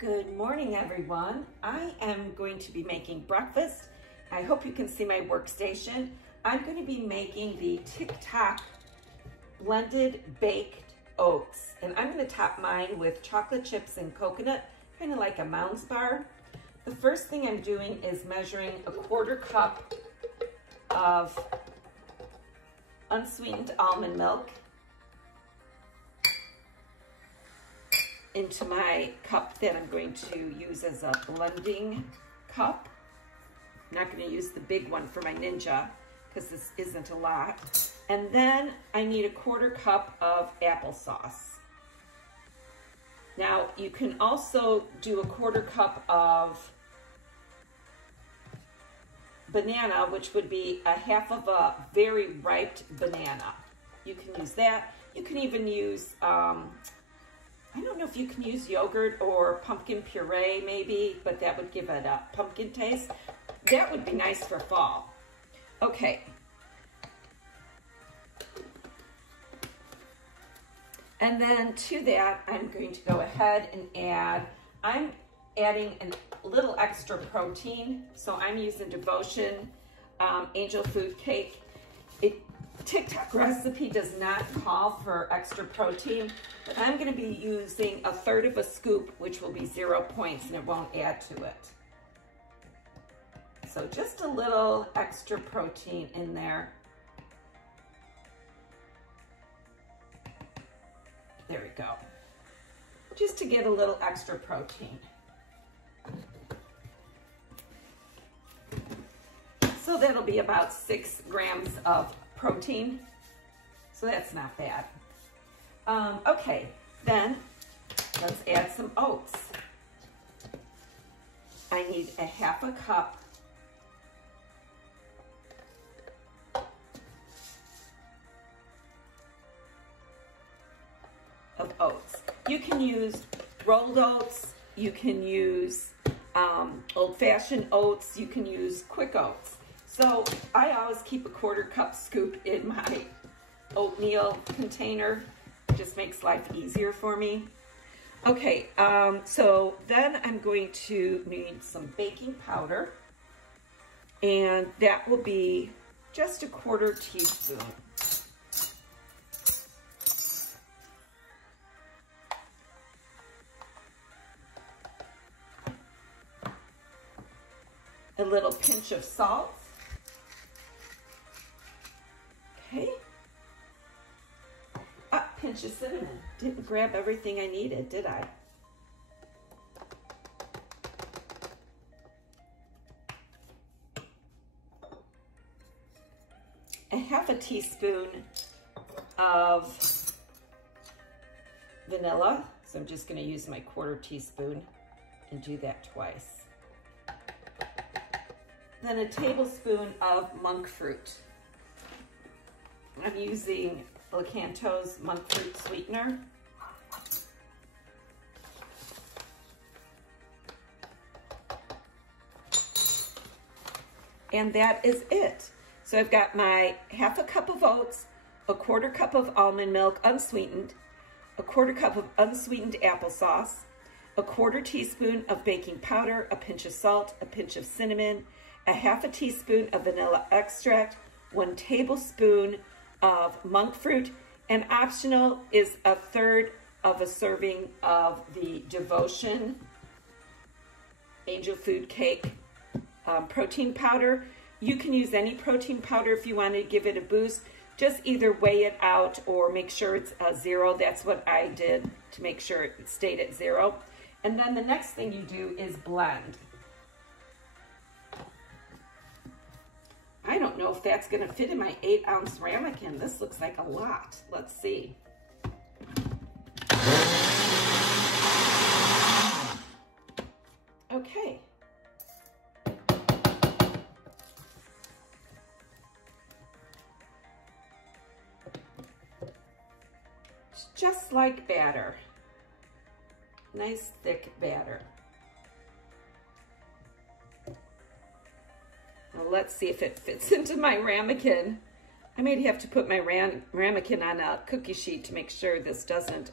Good morning, everyone. I am going to be making breakfast. I hope you can see my workstation. I'm going to be making the Tik Tok blended baked oats, and I'm going to top mine with chocolate chips and coconut, kind of like a Mounds bar. The first thing I'm doing is measuring a 1/4 cup of unsweetened almond milk into my cup that I'm going to use as a blending cup. I'm not going to use the big one for my Ninja because this isn't a lot. And then I need a 1/4 cup of applesauce. Now you can also do a 1/4 cup of banana, which would be a half of a very ripe banana. You can use that. You can even use I don't know if you can use yogurt or pumpkin puree maybe, but that would give it a pumpkin taste. That would be nice for fall. Okay. And then to that, I'm going to go ahead and I'm adding a little extra protein. So I'm using Devotion Angel Food Cake. Tik Tok recipe does not call for extra protein, but I'm going to be using 1/3 of a scoop, which will be 0 points, and it won't add to it. So just a little extra protein in there. There we go. Just to get a little extra protein. So that'll be about 6 grams of protein, so that's not bad. Okay, then let's add some oats. I need a 1/2 cup of oats. You can use rolled oats, you can use old-fashioned oats, you can use quick oats. So I always keep a 1/4 cup scoop in my oatmeal container. It just makes life easier for me. Okay, so then I'm going to need some baking powder, and that will be just a 1/4 teaspoon. A little pinch of salt. Okay. A pinch of cinnamon. Didn't grab everything I needed, did I? A 1/2 teaspoon of vanilla. So I'm just going to use my 1/4 teaspoon and do that twice. Then a tablespoon of monk fruit. I'm using Lakanto's monk fruit sweetener. And that is it. So I've got my 1/2 cup of oats, a 1/4 cup of almond milk unsweetened, a 1/4 cup of unsweetened applesauce, a 1/4 teaspoon of baking powder, a pinch of salt, a pinch of cinnamon, a 1/2 teaspoon of vanilla extract, 1 tablespoon of monk fruit, and optional is 1/3 of a serving of the Devotion Angel Food Cake protein powder. You can use any protein powder if you want to give it a boost. Just either weigh it out or make sure it's 0. That's what I did to make sure it stayed at 0. And then the next thing you do is blend. I don't know if that's going to fit in my 8-ounce ramekin. This looks like a lot. Let's see. Okay. It's just like batter. Nice thick batter. Let's see if it fits into my ramekin. I may have to put my ramekin on a cookie sheet to make sure this doesn't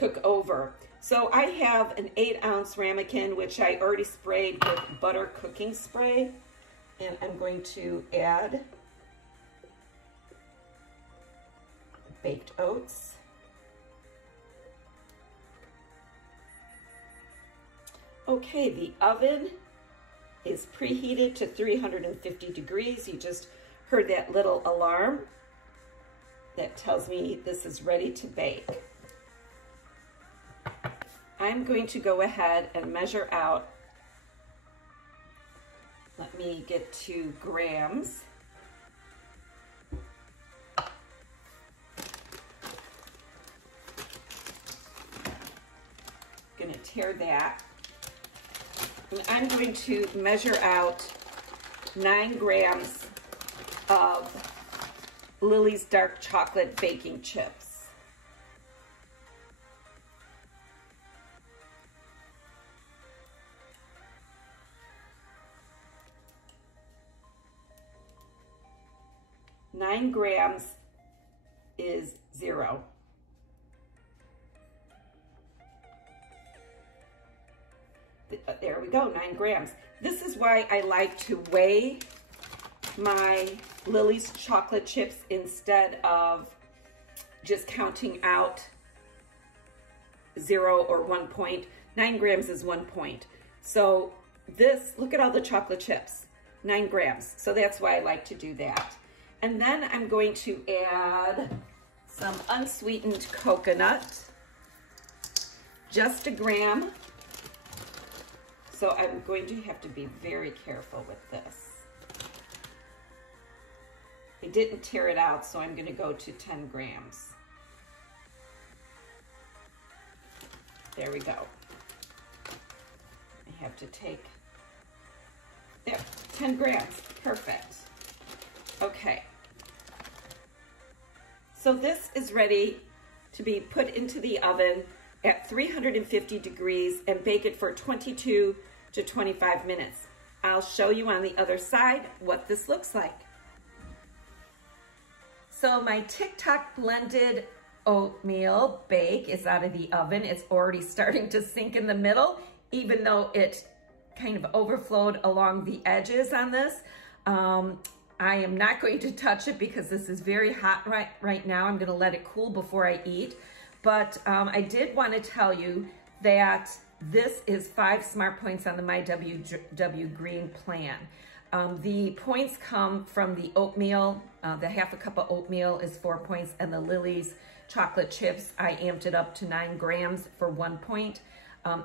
cook over. So I have an 8-ounce ramekin, which I already sprayed with butter cooking spray. And I'm going to add baked oats. Okay, the oven is preheated to 350 degrees. You just heard that little alarm that tells me this is ready to bake. I'm going to go ahead and measure out. Let me get to grams. Gonna tear that. And I'm going to measure out 9 grams of Lily's dark chocolate baking chips. Nine grams is 0. There we go, 9 grams. This is why I like to weigh my Lily's chocolate chips instead of just counting out 0 or 1 point. 9 grams is 1 point. So this, look at all the chocolate chips, 9 grams. So that's why I like to do that. And then I'm going to add some unsweetened coconut, just a gram. So I'm going to have to be very careful with this. I didn't tear it out, so I'm gonna go to 10 grams. There we go. I have to take, there, 10 grams, perfect. Okay. So this is ready to be put into the oven at 350 degrees and bake it for 22 to 25 minutes. I'll show you on the other side what this looks like. So my Tik Tok blended oatmeal bake is out of the oven. It's already starting to sink in the middle, even though it kind of overflowed along the edges on this. I am not going to touch it because this is very hot right now. I'm gonna let it cool before I eat. But I did want to tell you that this is 5 smart points on the My W Green plan. The points come from the oatmeal. The half a cup of oatmeal is 4 points, and the Lily's chocolate chips, I amped it up to 9 grams for 1 point.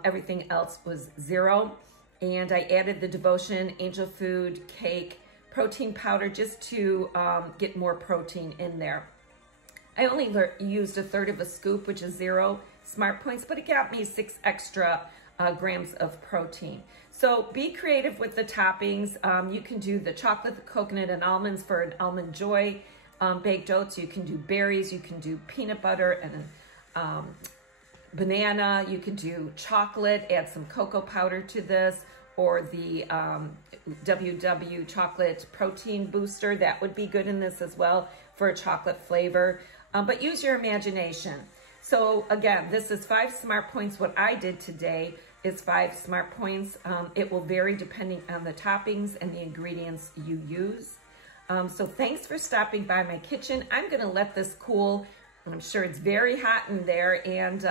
Everything else was 0. And I added the Devotion, Angel Food, cake, protein powder just to get more protein in there. I only used 1/3 of a scoop, which is 0 smart points, but it got me 6 extra grams of protein. So be creative with the toppings. You can do the chocolate, the coconut, and almonds for an almond joy baked oats. You can do berries. You can do peanut butter and banana. You can do chocolate, add some cocoa powder to this, or the WW chocolate protein booster. That would be good in this as well for a chocolate flavor. But use your imagination. So again, this is 5 smart points. What I did today is 5 smart points. It will vary depending on the toppings and the ingredients you use. So thanks for stopping by my kitchen. I'm gonna let this cool. I'm sure it's very hot in there, and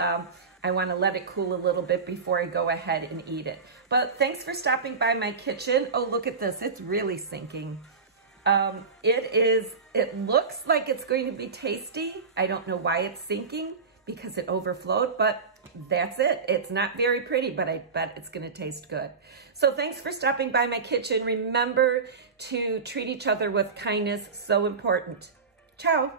I wanna let it cool a little bit before I go ahead and eat it. But thanks for stopping by my kitchen. Oh, look at this, it's really sinking. It looks like it's going to be tasty. I don't know why it's sinking, because it overflowed, but that's it. It's not very pretty, but I bet it's gonna taste good. So thanks for stopping by my kitchen. Remember to treat each other with kindness, so important. Ciao.